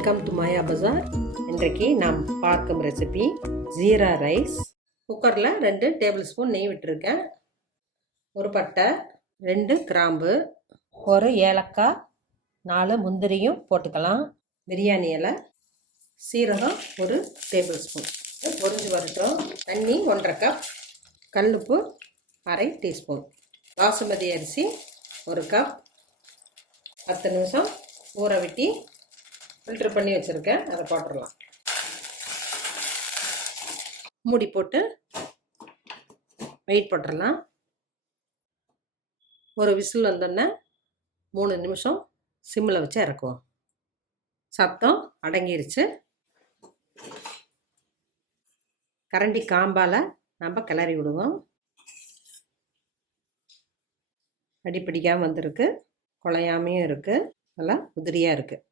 Welcome to மாயா பஜார். இன்றைக்கு நாம் பார்க்கும் ரெசிபி ஜீரா ரைஸ். குக்கரில் 2 டேபிள் ஸ்பூன் நெய் விட்டுருக்கேன். ஒரு பட்டை, 2 கிராம்பு, ஒரு ஏலக்காய், 4 முந்திரியும் போட்டுக்கலாம். பிரியாணி இலை, சீரகம் 1 டேபிள் ஸ்பூன். பொரிஞ்சு வரட்டும். தண்ணி 1.5 கப், கல்லுப்பு 1/2 டீஸ்பூன், பாசுமதி அரிசி 1 கப், 10 நிமிஷம் ஊற விட்டு ஃபில்டர் பண்ணி வச்சுருக்கேன். அதை போட்டுடலாம். மூடி போட்டு வெயிட் போட்டுடலாம். ஒரு விசில் வந்தோடனே 3 நிமிஷம் சிம்மில் வச்சு இறக்குவோம். சத்தம் அடங்கிருச்சு. கரண்டி காம்பால் நம்ம கிளறி விடுவோம். அடி பிடிக்காமல் வந்திருக்கு, குழையாமையும் இருக்குது, நல்லா உதிரியாக இருக்குது.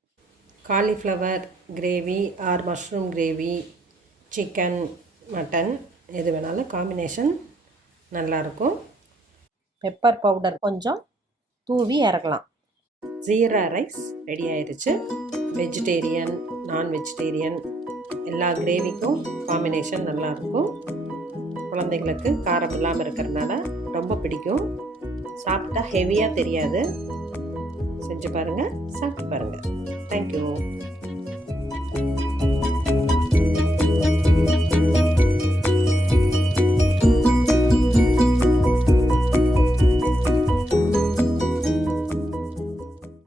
Cauliflower gravy or mushroom gravy, chicken, mutton எது வேணாலும் காம்பினேஷன் நல்லாயிருக்கும். பெப்பர் பவுடர் கொஞ்சம் தூவி இறக்கலாம். ஜீரா ரைஸ் ரெடி ஆயிடுச்சு. வெஜிடேரியன், நான் வெஜிடேரியன் எல்லா கிரேவிக்கும் காம்பினேஷன் நல்லாயிருக்கும். குழந்தைங்களுக்கு காரம் இல்லாமல் இருக்கிறதுனால ரொம்ப பிடிக்கும். சாப்பிட்டா ஹெவியாக தெரியாது. செஞ்சு பாருங்கள், சாப்பிட்டு பாருங்கள். தேங்க்யூ.